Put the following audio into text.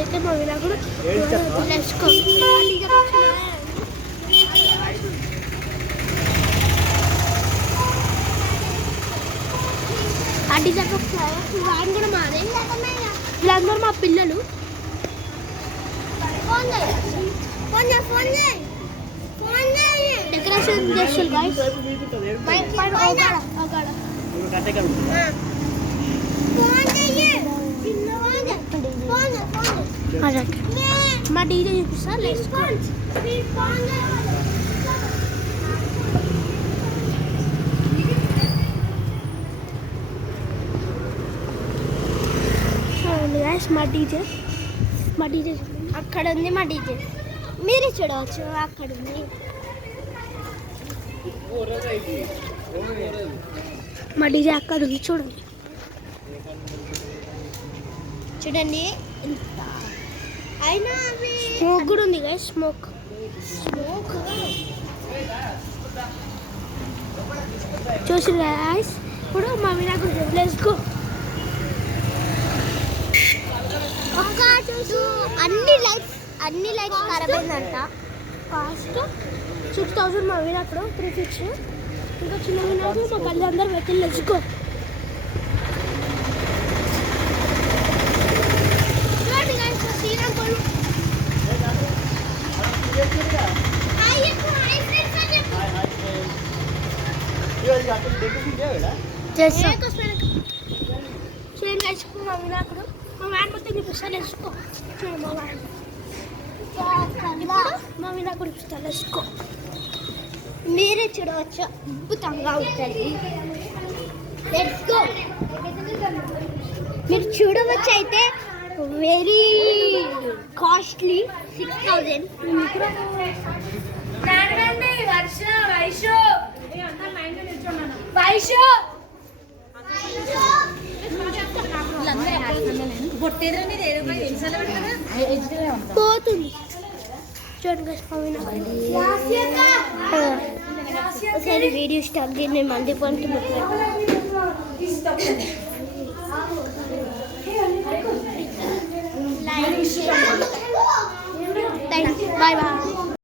అయితే మా వినాయకుడు లెస్కో అడ్డి దగ్గర ఆయన కూడా మాదే వీళ్ళందరూ మా పిల్లలు. డెకరేషన్ చేస్తారు గాయ్స్. మా డీజే చూపిస్తా. మా డీజే అక్కడ ఉంది. మా డీజే మీరే చూడవచ్చు, అక్కడ ఉంది. మా డీజే అక్కడ ఉంది, చూడండి చూడండి. అయినా స్మోక్ కూడా ఉంది కదా, స్మోక్ చూసి గాయ్స్. ఇప్పుడు మా వినాయకుడు లెట్స్ గో. అన్ని లైట్స్ ఖరాబ్ అయిందంట. కాస్ట్ 6000. మా వినాయకుడు 3 ఇంకా చిన్న వినాయకుడు మా కళ్ళు అందరూ వెహికల్ లెచ్చుకో. మా వినాయకుడు మా వ్యాన్ మొత్తం చూపిస్తా. లెచ్చుకో చూడు మా వ్యాన్. మా వినాయకుడు చూపిస్తా. లెచ్చుకో మీరే చూడవచ్చు, అద్భుతంగా ఉంటుంది. Let's go. మీరు చూడవచ్చు. అయితే వెరీ కాస్ట్లీ 6000. పోతుంది చూడండి. ఒకసారి వీడియో స్టార్ట్ చేయండి. మంది పంట